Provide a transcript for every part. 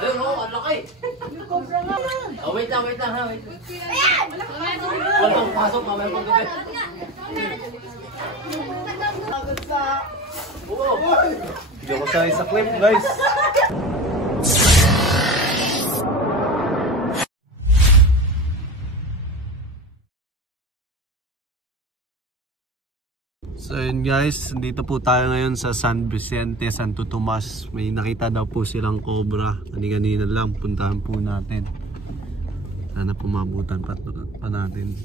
Ayun, oh, ang laki. Oh, wait lang ha, wait. Walang pasok, mamaya pag-gabi. Hindi ako sanay sa clip, guys. So yun guys, dito po tayo ngayon sa San Vicente, Santo Tomas. May nakita daw po silang cobra. Kanina lang, puntahan po natin. Sana pumabutan pa natin.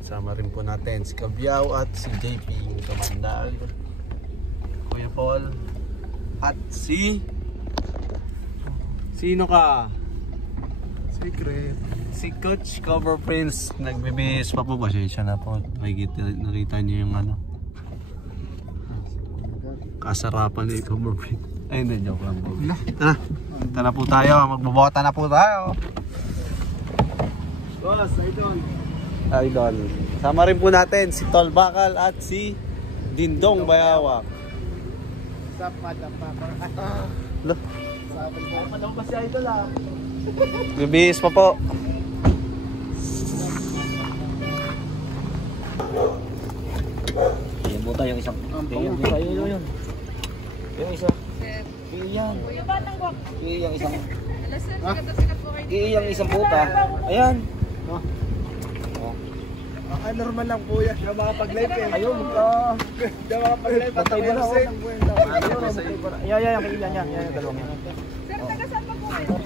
Sama rin po natin si Kabiao at si JP, yung kamandag. Kuya Paul. At sino ka? Secret. Si Coach Cover Prince. Nagbibihis pa po ba siya na po? Nakita niyo yung ano kasarapan ni Cover Prince. Ay hindi, joke lang po. Tara na po tayo. Magbobota na po tayo. Boss, Idol. Sama rin po natin si Tol Bakal at si Dindong Bayawak. Stop, motherfucker. Lo. Sabi mo, malaw pa si Idol ah. Bibihis pa po. Yung buta, yung isang. Yung buta, yun. Yung isa. Iyan. Yung isang. Yung isang buta. Ayan. Ay, normal lang po yan. Hindi makapag-live eh. Ayun, buta. Hindi makapag-live. Patay ba na ako? Yan, kailan yan. Yan, dalawang yan. Sir, taga saan pa po kayo?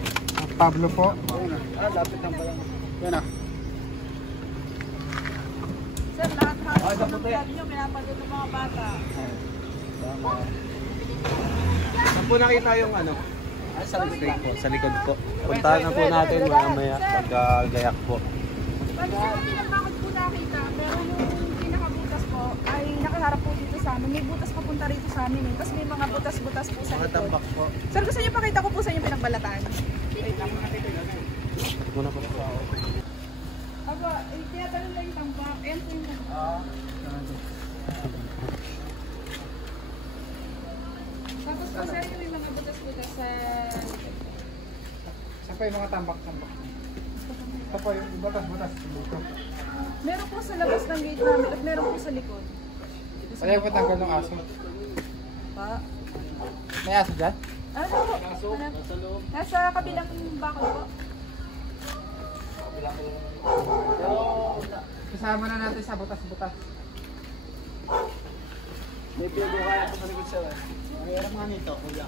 Pablo po. Lapit lang pala. Yan ah. Sir, lahat-lahat ng vlog nyo, pinapanood ng mga bata. Saan po nakita yung ano? Sa likod po. Sa likod po. Puntahan na po natin mamaya pagkagayak po. Pag sa kabilang bakod po nakita, pero yung pinakabutas po ay nakaharap po dito sa amin. May butas papunta rito sa amin eh. Tapos may mga butas-butas po sa Mga likod. tambak po. Sir, gusto nyo pakita ko po sa inyo pinagbalatan? Wait lang. Muna po po. Aba, tinatanong lang yung tambak. Ayan po yung tambak. Tapos po sir, yung mga butas-butas sa likod. Saan pa yung mga tambak-tambak? Ito po yung butas-butas. Meron po sa labas ng gate namin at meron po sa likod. Kaya po tanggal ng aso. Pa? May aso dyan? Ano po? Nasa kabilang bakod po. Pero kasama na natin sa butas-butas. May pigo kaya po sa likod siya. Mayroon nga nito, kuya.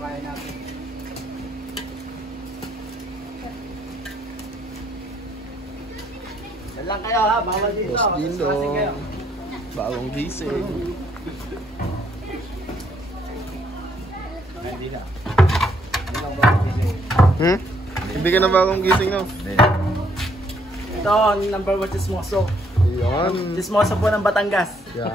Kaya natin. Lang kayo ha, bawal dito. Boss Dindong. Bagong gising. Hindi na. Hindi ka na bagong gising no? Ito ang number 1 chismoso. Yan. Chismoso po ng Batangas. Yan.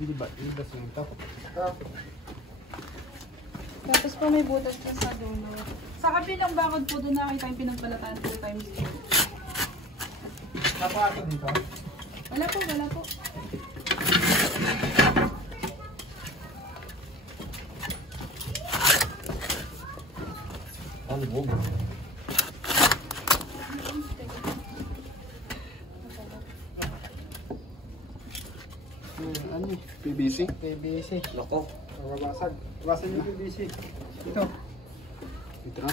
Hindi ba? Hindi ba sinto? Tapos po may butas po sa dulo. Sa kabilang bakod po doon nakita yung pinagbalatan 2 times 2. Napakasok dito? Wala po, wala po. Ang bug. Ano eh? PBC? PBC. Loko. Babasag. Bawasan yung PBC. Ito. Ito na.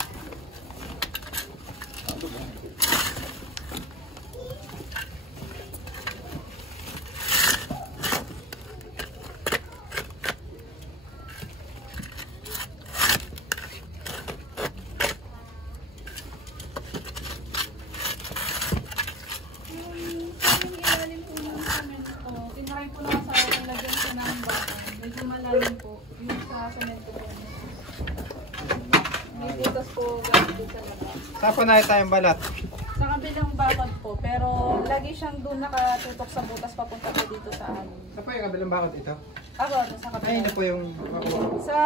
Tinry ko lang sa lagyan siya ng bata. Medyo malalim po. Yung Saan po na tayong balat? Sa kabilang bakod po, pero lagi siyang doon nakatutok sa butas papunta po dito sa amin. Saan po yung kabilang bakod ito? Ako, sa Ay, kabilang. na po yung... Sa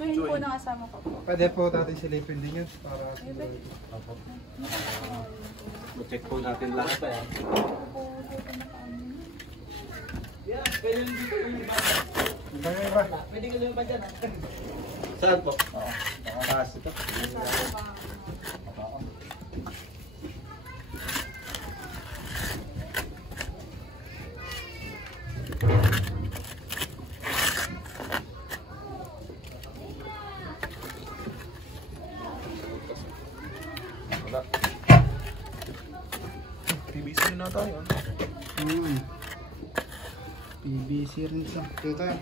chewing po ng asama ko po. Pwede po natin silipin din yun para... Check po natin lahat eh. Bagay ba? Saan po? Taas ito. PBC na tayo. PBC rin siya. Ito tayo.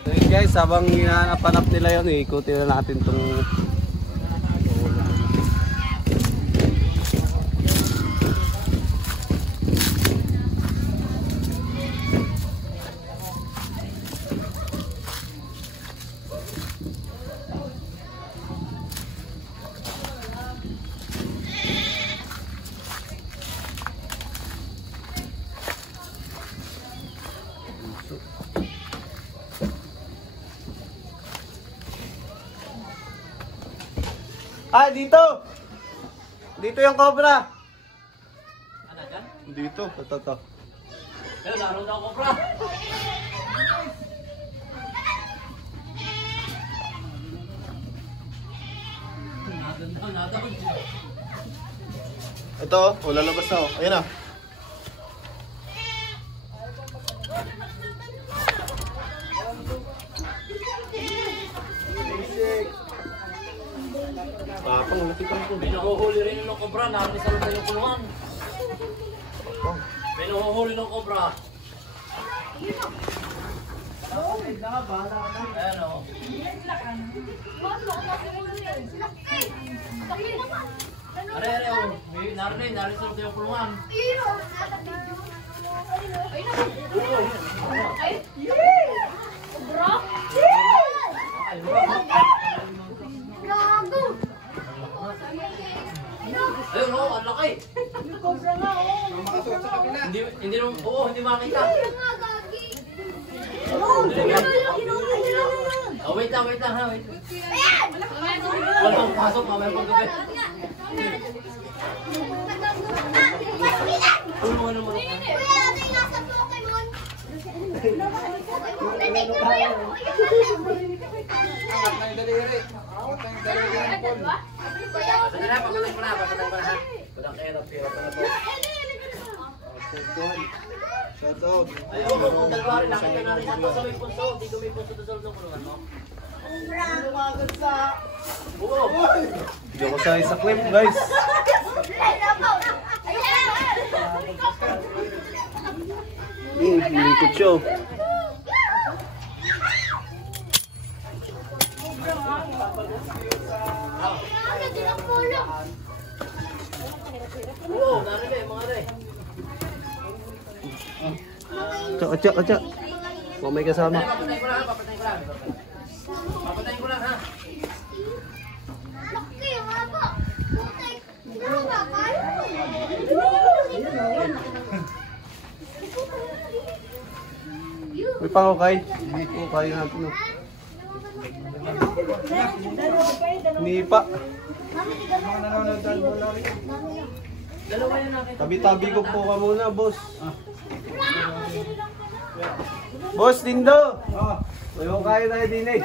So yun guys, habang hinahanap nila yun, ikutin na natin itong dito! Dito yung cobra! Dito, ito. Eh, laro na ako, bro. Ito, lalabas na oh. Ayan na. Papang, lapitan ko. May nahuhuli rin ng cobra. Narinig sa loob ng kulungan. May nahuhuli ng cobra. Ayan o. Are, o. May narinig sa loob ng kulungan. Ayun o, ang laki. Makasuot sa kabila. Hindi makita. Oh, wait lang ha, wait. Wala pang pasok, mamaya pang gabi. Tulungan naman ako. Angat na yung daliri. Angat na yung daliri ng Paul. Papatay ko na ha. Walang kahirap-hirap na po. Shout out. Ayun, kung dalawa rin, nakita na rin ito sa may punso. Hindi ko may punso sa loob ng kulungan mo. Oo. Hindi ako sa isa clip guys. Likot siya. Oo, narinig mga rin. Atsa. Kung may kasama. Papatay ko lang. Papatay ko lang ha. May pangukay. Pangukay natin. No? Nipa. Mga nanonood dahil wala rin. Dalawa yan nakita. Tabi-tabi ko po ka muna, boss. Boss Dindo! May kain tayo din eh.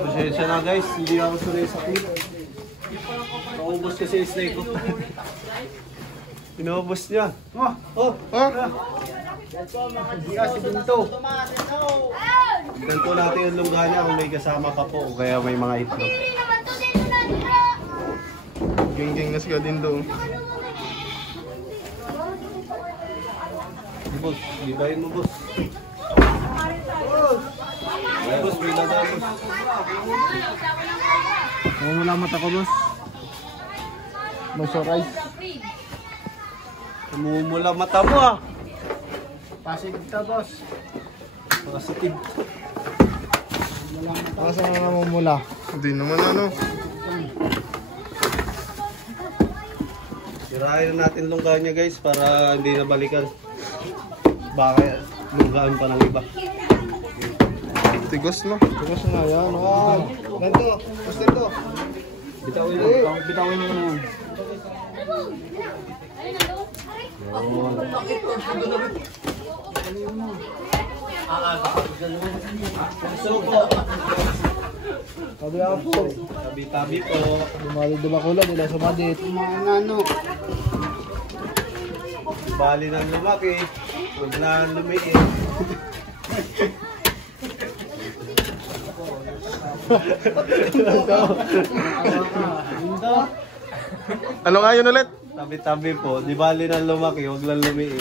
Pasensya na guys, hindi ako sanay sa clip. Naubos kasi yung snake ko. Inubos niya. Kasi Binto. Ganito natin yung lungga niya kung may kasama pa po o kaya may mga itlog. Geng-geng na siya din doon. Boss, libayin mo boss. Ay, boss, may lada boss. Wala mata ko, boss. Moisturize. Umumula mata mo ah. Pasig ka, boss. Positive. Baka na namumula. Hindi naman ano. Sirahin na natin lungga niya guys para hindi na balikan. Baka lunggaan pa ng iba. Tigos no. Tapos na yan. Ganito. Tapos dito. Bitawin mo na yan. Sabi ako po. Tabi-tabi po. Dumali-dula ko lang. Wala sumadit. Ano? Bali na lumaki. Huwag na lumiit. Ano nga yun ulit? Tabi-tabi po. Di bali na lumaki. Huwag lang lumiit.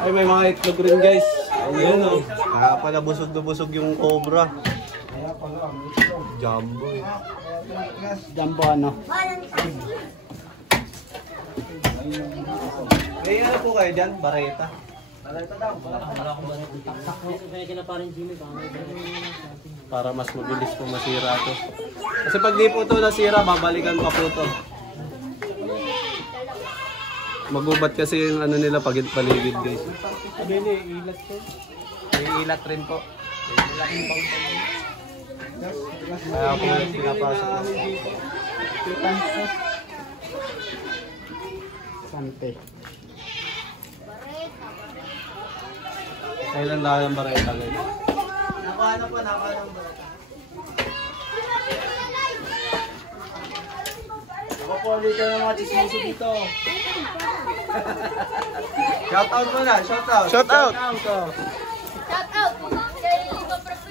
Ay, may mga itlog rin guys. Ayun o. Kaya pala busog na busog yung cobra. Jumbo eh. Jumbo ano? May ano po kayo dyan? Bareta? Para mas mabilis po masira to. Kasi pag di po to nasira, babalikan pa po to. Magubat kasi yung ano nila paligid guys. May ilat rin po. Kaya po pinapasok na. Sante. Kailan lang ang bareta guys? Nakuha ng barata. Kapuli ka ng mga chismoso dito. Shoutout mo na, shoutout. Shout out!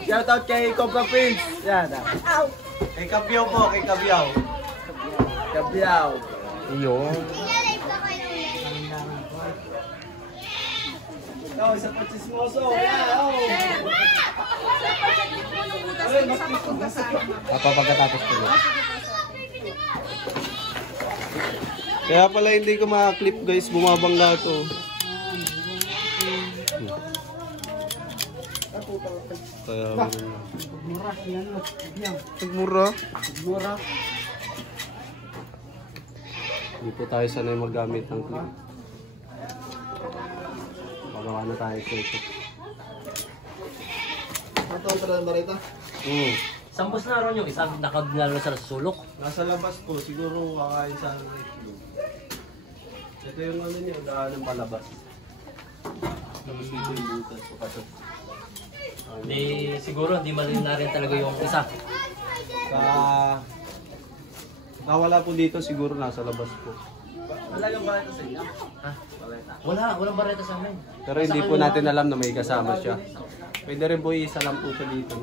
Shoutout kay Cobra Prince. Yan. Kay Kabyaw po, kay Kabyaw. Kabiyaw. Yun. Ikaw, isa pa chismoso. Wow! Pagkatapos ko. Kaya pala hindi ko maka-clip guys, bumabangga to. Kaya Mura. Yan. Nagmura. Mura. hindi po tayo sanay magamit ng clip. Pagawa na tayo ito. Ito ang pala ng barita. Sampos na ron yung isang nakaglalo sa sulok. Nasa labas po, siguro kakain sa itlog. Ito yung ano niya, daanan palabas. Tapos dito yung butas. Pasok. Di siguro hindi malin na rin talaga yung isa. Nawala po dito, siguro nasa labas po. Wala yung barata sa inyo. Walang bareta sa amin. Pero hindi po natin alam na may kasama siya. Pwede rin po isa lang po siya dito.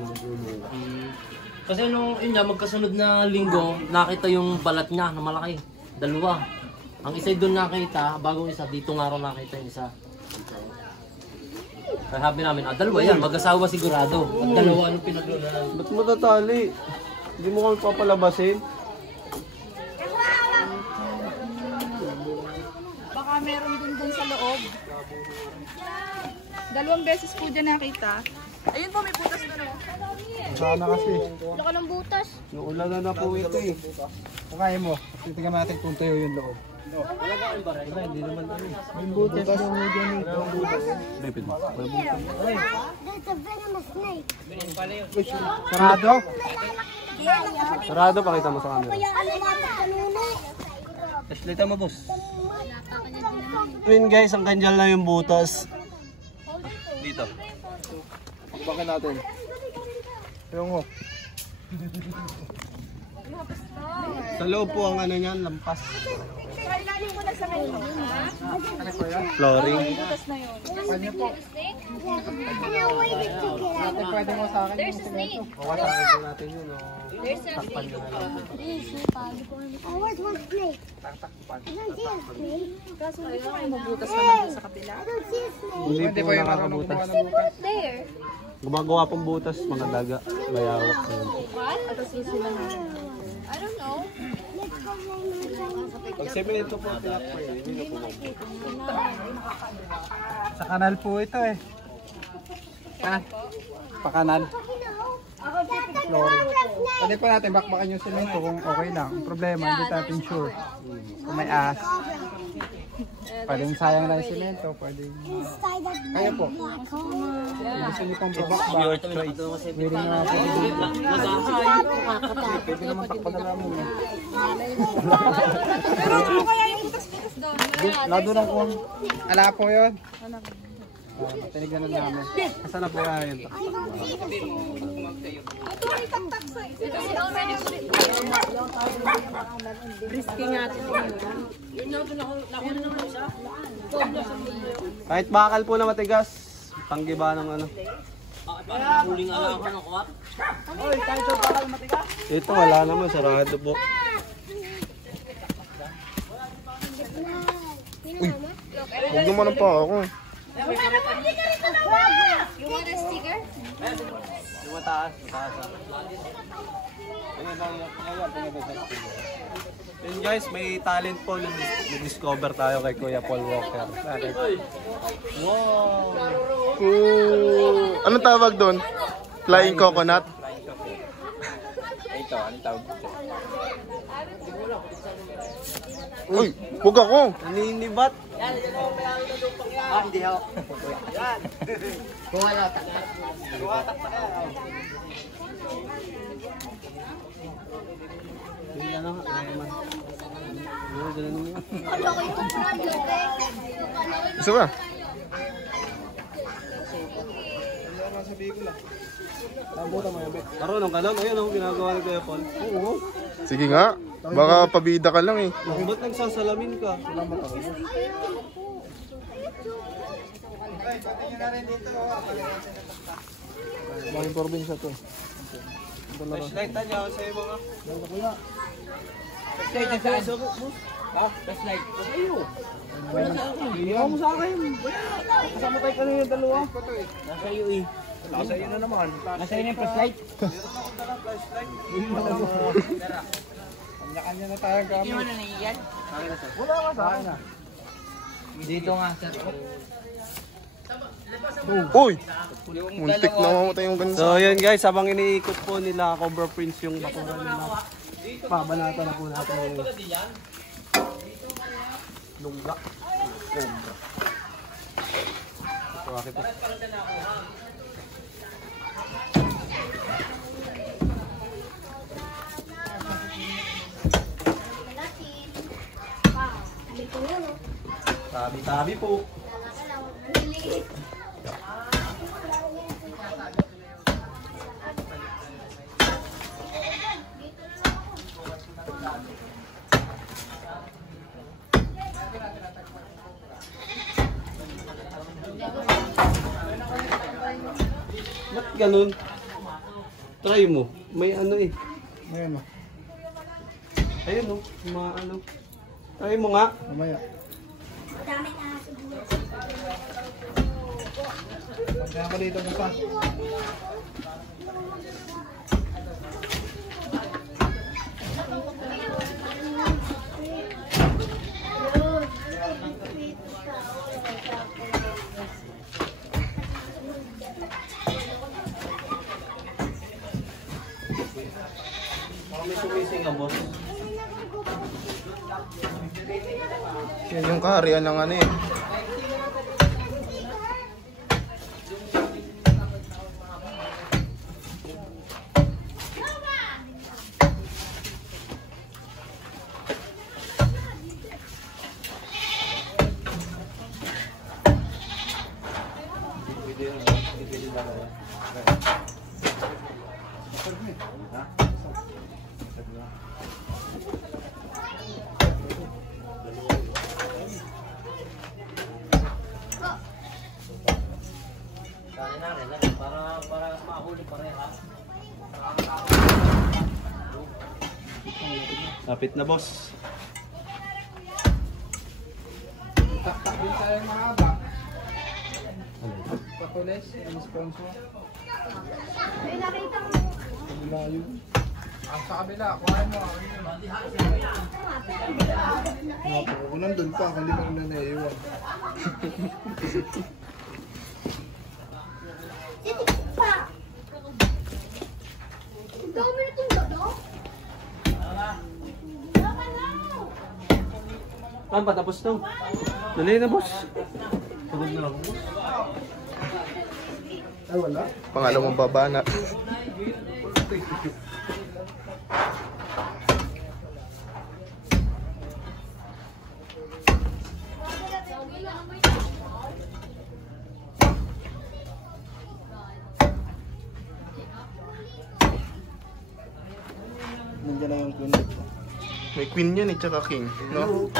Kasi nung yun nga, magkasunod na linggo, nakita yung balat niya na malaki. Dalawa. Ang isa doon nakita, bagong isa, dito nga rin nakita yung isa. Kaya sabi namin, dalawa yan, mag-asawa sigurado. At dalawa, anong pinaglunan? Ba't mo tatali? Hindi mo kami papalabasin? Baka meron dun sa loob. 2 beses po dyan nakita. Ayun po, may butas na rin. Sana kasi. Wala ka ng butas. Yung ulan na po ito eh. Kung kaya mo, titignan natin kung tayo yung loob. Hindi naman ano. May butas yung median nito. Bipid mo. That's a venomous snake. Sarado? Sarado, pakita mo sa camera. Ano ba ito kanina? Flashlight mo, boss. Yun guys, ang kanjal na yung butas. Dito. Bakit natin? Yung hook. Sa loob po ang ano niyan, lampas. Kailanin mo na sa ngayon. Flooring. Butas na yun. Pwede po. Ano way did you get out? Ate, pwede mo sa akin yung semento. Mawasakin po natin yun. Takpan nyo na lang. Oh, where's one snake? I don't see a snake. Kaso hindi ko kayo magbutas naman sa kabila. I don't see a snake. Hindi Hindi po po yung marunong nakakabutas. kumuha ng butas. There. Gumagawa pong butas, mga daga. Bayawak. What? Ito sila na. I don't know. Let's go play my Pag 7 ito po, tilak po yun. Hindi na po. Sa kanal po ito eh. Ha? Pa-kanal. Flooring. Pwede pa natin bakbakan yung semento kung okay lang. Ang problema, hindi natin sure. Kung may ahas. Pwedeng sayang lang yung semento. Pwedeng... inside that Kaya po. black hole. Kung gusto nyo pang babakbak. Willing na natin dito. Pwede naman takpadala mo. Pero ano kaya yung butas-butas doon? Lado lang kung... Ala po yun. Tinignan na namin. Saan na po kaya yun? I don't see the snake. Ito ay taktak sa ito. Kasi already risky nga ito. Kahit bakal po na matigas, panggiba ng ano. Huling alam ako ng kuwat. Ito wala naman, sarado po. Huwag naman pa ako. You want a sticker? Yung mataas, mataas. Yun guys, may talent po na discover tayo kay Kuya Paul Walker. Wow! Ooh. Anong tawag doon? Flying coconut? Ito, anong tawag dito? Uy, huwag ako. Naninibat. Hindi ako. Hindi na lang, ayaw man. Dala naman. Isa ba? Marunong ka doon? Ayun ang ginagawa ni Kuya Paul. Oo. Sige nga. Baka pabida ka lang eh. Ba't nagsasalamin ka? Bagong probinsya to. Flashlight na niya sa mga. Flashlight na saan? Ha? Flashlight. Iyaw mo sa akin. Kasama tayo kanina yung dalawa. Nasa iyo eh. Nasa iyo na naman. Nasa iyo na yung flashlight. Kanya-kanya na tayo gamit. Ano na naiyan? Wala ka sa akin ah. Dito nga, sir. Uy! Muntik na mamatay yung ganun. So yun guys, habang iniikot po nila Cobra Prince yung bakuran nila, pabanata na po natin yung lungga. Cobra. So bakit po? Tabi-tabi po. Ba't ganun? Try mo. May ano eh. Ayan o. Ayun oh, mga ano. Try mo nga. Mamaya. Pagkaya ka dito pa. Baka may sumising ka, boss. Yan yung kaharian ng ano eh. Para mahuli parehas. Lapit na, boss. Taktak din tayo mahaba. Patulis, yung sponsor. May nakita mo. Layo. Sa kabila, kuhain mo. Kung nandun pa, hindi mo na naiiwan. Pa! Ang dami na itong dodo. Saan pa? Tapos to. Dali na, boss. Tugod na ako. Ay, wala. Pangalawang babana. Nandiyan na yung queen. May queen yan eh, tsaka king. No?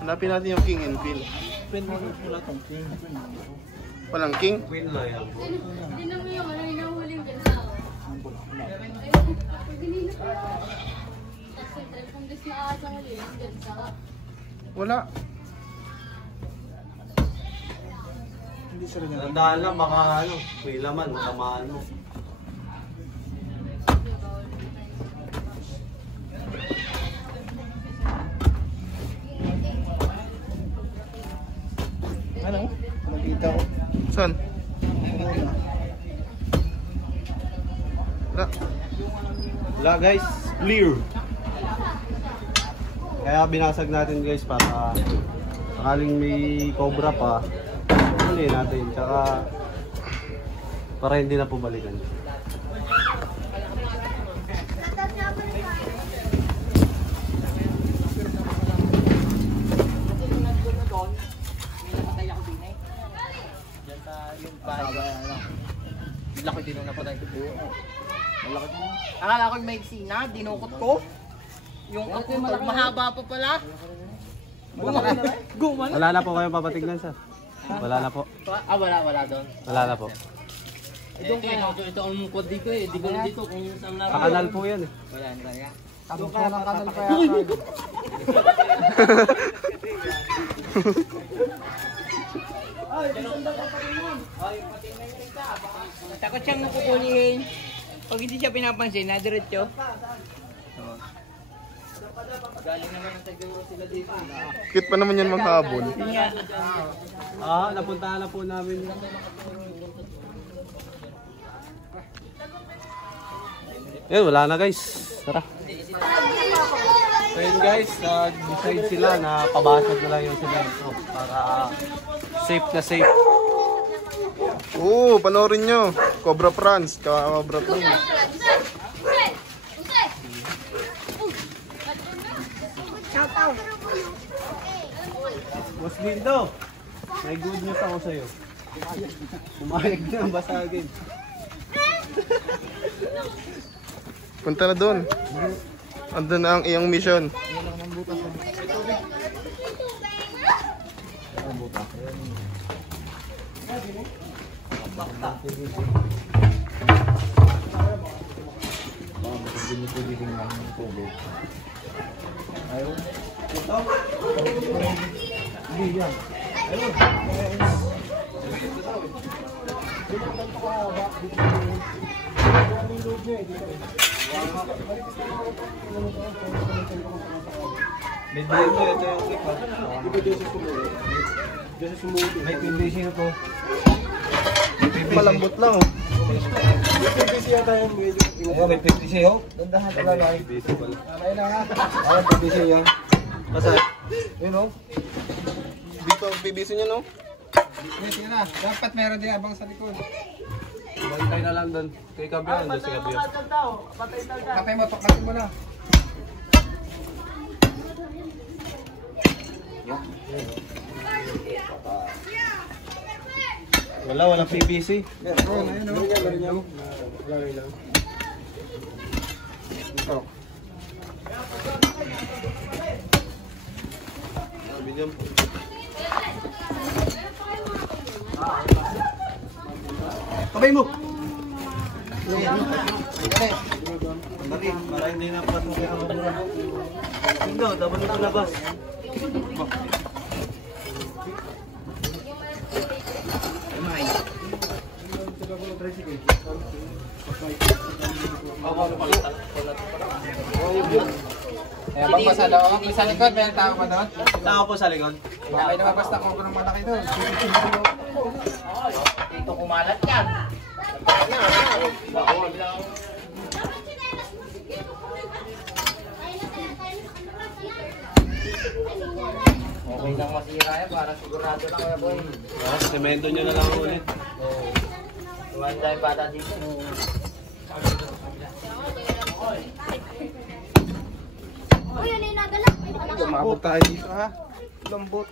Hanapin natin yung king and queen. Queen mo wala tong king. Walang king? Queen lang yan. Tinan mo yung ano, hinahuli yung gansa. Pag ganina pa. Kasi kung gusto na asa huli yung gansa. Wala. Hindi sila ganun. Tandaan lang, baka ano, may laman, matamaan mo. Ano? Nakita ko. Saan? Wala. Wala, guys. Clear. Kaya binasag natin, guys, para sakaling may cobra pa, huli natin. Tsaka para hindi na pumalikan. Laki din nung napatay ko po. Malaki din. Akala ko may sina, dinukot ko. Yung mahaba pa pala. Guman. Wala na po kayo papatignan, sir. Wala na po. Wala doon. Wala na po. Ito ang mukod dito eh. Di ko na dito kung saan na. Sa kanal po yan eh. Wala na kaya. Tapos ko ng kanal pa yata. Takot siyang nakukulihin. Pag hindi siya pinapansin, nadiretso. Galing naman ang siguro sila dito. Cute pa naman yan maghabol. Napuntahan na po namin. Yan, wala na, guys. Tara. So yun, guys, nag-decide sila na pabasag na lang yung semento para safe na safe. Oo, panoorin nyo. Cobra France, Cobra Queen. Boss Bindo, may good news ako sa'yo. Pumayag na ang basagin. Punta na doon. Andun na ang iyong mission. Medyo ito yung clip ha. May pindisin ko. May malambot lang oh. Ayun, may PVC oh. Dandahan ka lang. Ay na nga. Ayun, PVC yan. Kasi, Yun oh. dito ang PVC niya no? Sige na. Dapat meron din abang sa likod. Bantay na lang doon. Kay Gabriel, doon si Gabriel. Patay mo na. Walang PVC. Ayun oh. Bigyan po. Kamay mo. Para hindi na patong kaya kabura. Hindi, dapat ito labas. Ayan, magbasa daw. Sa likod, may tao pa doon. Tao po sa likod. Baka may namabas na kung ng malaki doon. Dito kumalat yan. Okay lang masira yan para sigurado lang kaya boy. Semento nyo na lang ulit. Iwan tayo bata dito. Uy, ano yung nadala? Umabot tayo dito ha. Lambot.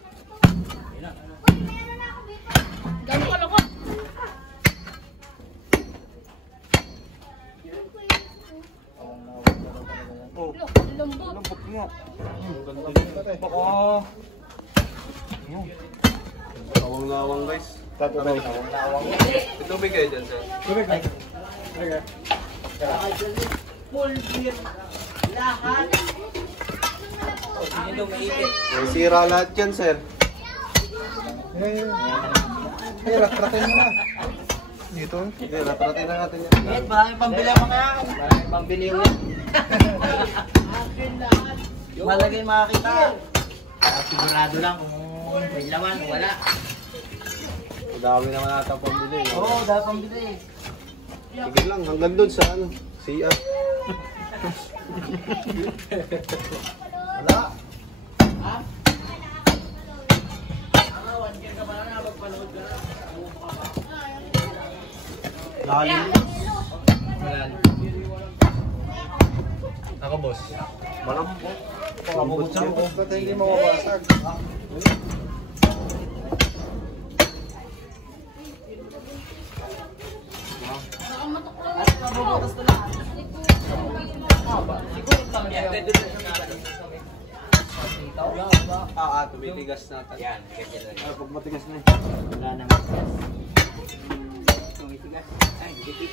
Gano'n ka loko? Oh, Lambot. lambot nga. Baka. Kawang-ngawang guys. Ito bigay dyan sir. Tubig na. Tubig. May sira lahat yan, sir. Ayun. Ayun, ratratin mo na. Dito. Okay, ratratin na natin yan. Wait, maraming pambili ang mga yan. Maraming pambili ulit. Malagay makakita. Sigurado lang kung may laman o wala. Madami naman ata pambili. Oo, dahil pambili. Sige lang, hanggang doon sa ano, CR. Wala. Lalim. Ako boss. Malambot. Pabukot sa bukot na hindi mawawasag. Tumitigas natin. Yan, ganyan lang. Pag matigas na eh. Wala naman. Tumitigas. Ay, dikit.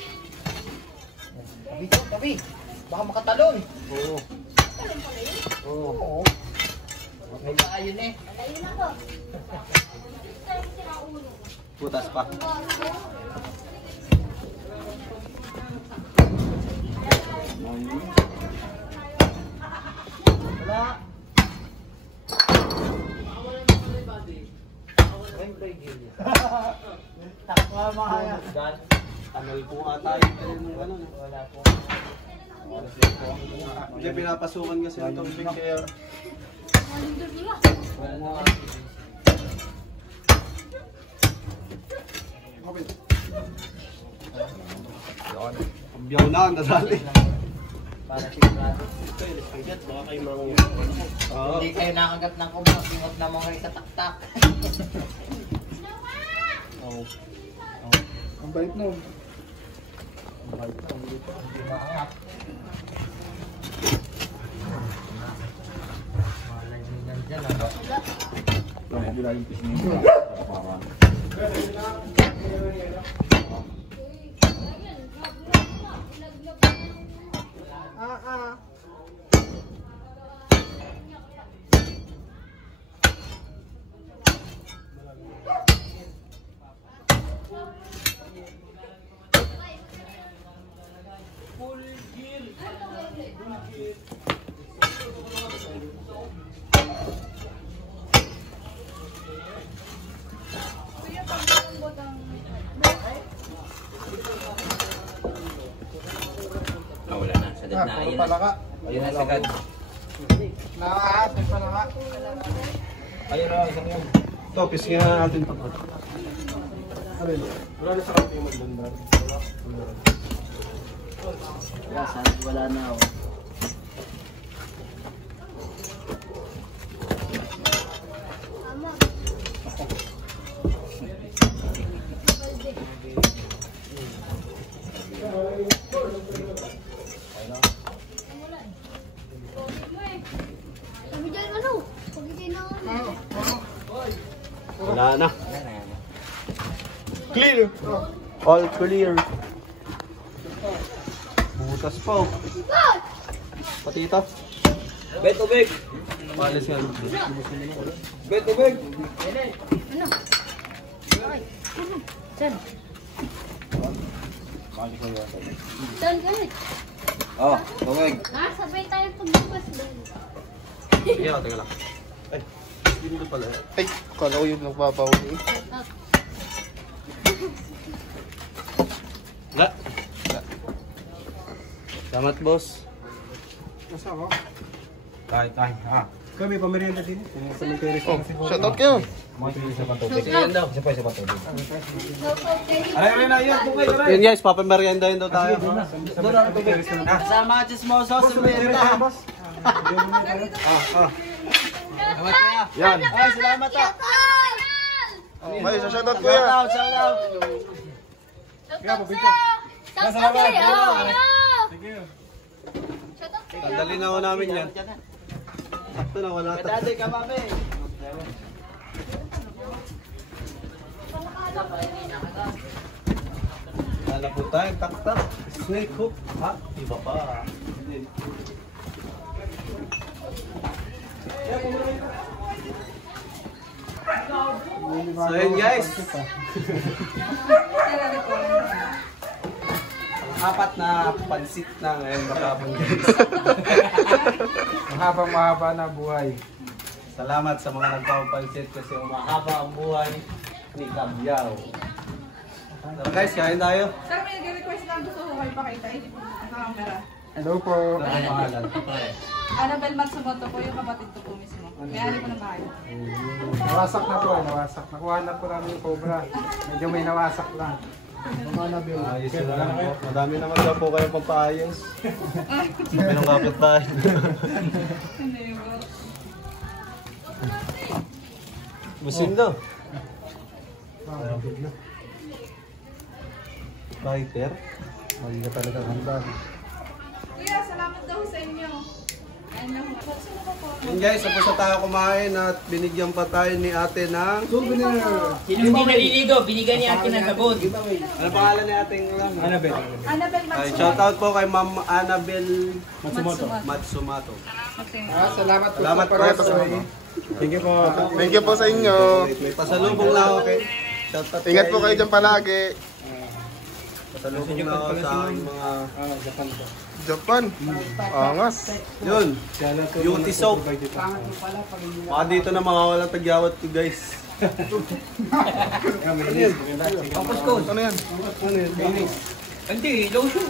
Tabi, tabi. Baka makatalon. Oo. Oo. May ayun eh. Putas pa. Wala. Takwa mga yan. Tangal po ata yung ano. Wala po. Hindi pinapasukan kasi ng tubig kaya. Pagbiyaw na, nadali. Para sigurado. Baka kayo mga... Hindi kayo nakagat ng kumot. Singot na mga ikataktak. Ang bait nun. Hindi maangat. Malangingan dyan ah. Puro palaka. Ayun na sagad. Nakakaat, may palaka. Ayun na, isang yun. Ito, pisngi na natin ito. Wala na sa kanto yung magdandar. Wala na ako. Wala na. Clear! All clear. Butas pa oh. Pati ito. Bet, tubig! Palis nga. Bet, tubig! Saan ganit? Oh, tubig. Sabay tayo pagbukas doon. Sige, teka lang. Ay, hindi pala. Ay, kala ko yun nagpapahuli. Wala. Salamat, boss. Nasa ako? Kahit. Kami pamerienda din. Oh, shoutout kayo. Isa pa tubig. Isa pa tubig. Ayun na, yun, tubig. Yun guys, papameriendahin daw tayo. Doon ang tubig. Sama ka chismoso sa merenda. Yan. Ay, salamat ah. May isa shoutout kuya. Shout out. Tandali na ako namin yan. Sakto na, wala ta. Dati ka mami. Wala po tayo, tak-tak. Snake hook. Ha? Iba pa. So yun guys. Apat na pansit na ngayon makapon guys. Mahabang mahaba na buhay. Salamat sa mga nagpapansit kasi umahaba ang buhay ni Kabyaw. So guys, kain tayo. Sir, may request lang gusto ko kayo pakita. Hindi po sa camera. Hello po. Ano ang pangalan? Annabelle Matsumoto po yung kapatid ko po mismo. May-ari po ng bahay. Nawasak na po, nawasak. Nakuha na po namin yung cobra. Medyo may nawasak lang. Ayos na lang po. Madami naman daw po kayong pampaayos. Sabi ng kapitbahay. Hindi po. Busin daw. Fighter. Mali ka talaga handa. Kuya, salamat daw sa inyo. Ano, sino ka po? Yun guys, tapos na tayo kumain at binigyan pa tayo ni ate ng Souvenir! Sino hindi naliligo, binigyan ni ate ng sabon. ano pangalan ni ating lang? Annabelle. Annabelle Ay, Matsumoto. shout out po kay Ma'am Annabelle Matsumoto. Matsumato. Okay. Salamat po. Salamat po. Thank you po. Thank you po sa inyo. May pasalubong na ako kay shout out Ingat po kayo dyan palagi. Pasalubong na ako sa aking mga Japan po. Japan. Angas. yun, beauty soap. Baka dito na mga walang tagyawat ko guys. Ano yan? Hindi, lotion.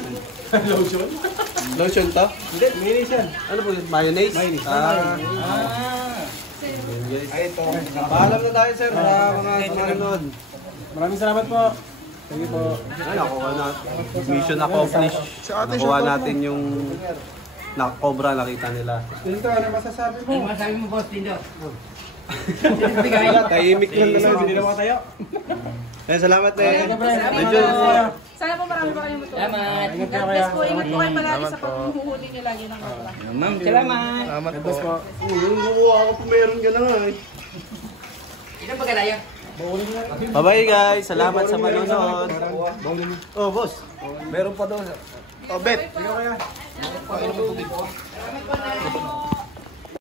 Lotion to? Hindi, mayonnaise yan. Ano po yun? Mayonnaise? Mayonnaise. Ay, ito. Paalam na tayo sir sa mga sumunod. Maraming salamat po. Thank you po. Ay, nakuha na. Mission accomplished. Si ate, Nakuha shoutout natin yung cobra, nakita nila. Dito, ano masasabi mo? Masabi mo boss, Tindo. Wala, tahimik lang naman. Hindi na tayo. Eh, salamat eh. Medyo, Sana po marami pa kayong matulog. Salamat. Ingat God po bless kaya. po. Ingat po kayo palagi sa paghuhuli niyo lagi ng cobra. Salamat. Salamat po. Best po. kukuha ako po meron ka na nga eh. Ito pagkalaya. Bye-bye guys, salamat sa manonood. Oh, boss. Meron pa daw. Oh, bet. Ikaw kaya.